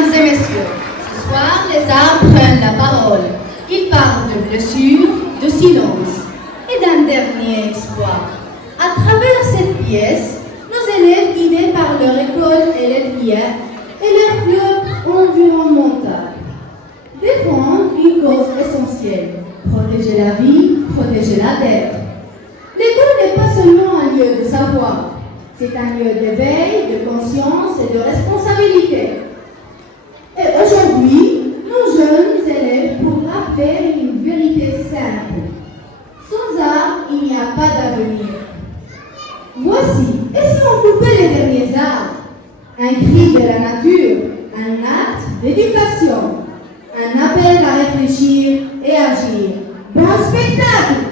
Mesdames et messieurs, ce soir, les arts prennent la parole. Ils parlent de blessures, de silence et d'un dernier espoir. À travers cette pièce, nos élèves guidés par leur école LFIA et leur club environnemental défendent une cause essentielle: protéger la vie, protéger la terre. L'école n'est pas seulement un lieu de savoir, c'est un lieu d'éveil, de conscience et de responsabilité. Et aujourd'hui, nos jeunes élèves pour rappeler une vérité simple: sans art, il n'y a pas d'avenir. Voici, et si on coupait les derniers arbres? Un cri de la nature, un acte d'éducation, un appel à réfléchir et agir. Bon spectacle!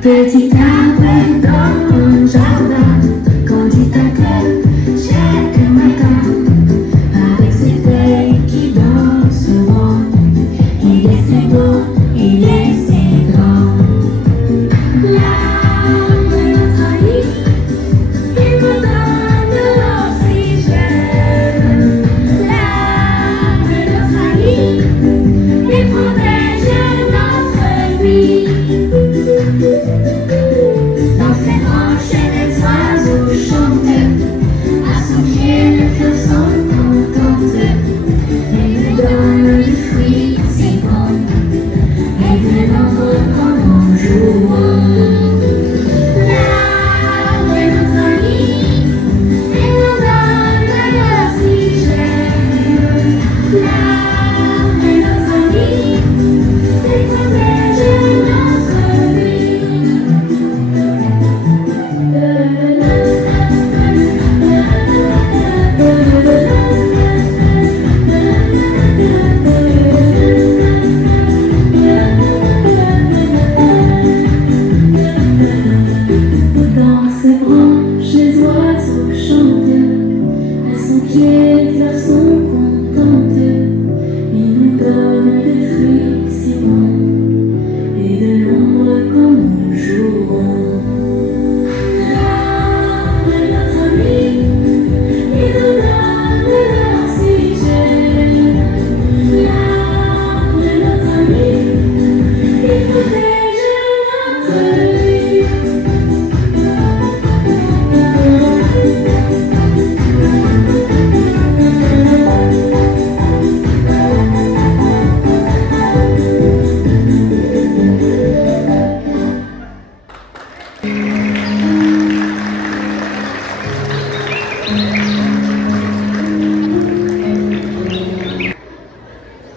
Petit arbre dans mon jardin, grandit un cœur chaque matin, avec ses feuilles qui dansent au vent. Il est si beau, il est si grand. L'arbre est notre ami, il me donne de l'oxygène. L'arbre est notre ami, il protège notre vie. Dans ses branches, les oiseaux chantent, à son pied, les fleurs sont contentes. Elle me donne du fruit si bon, et de l'ombre quand on joue.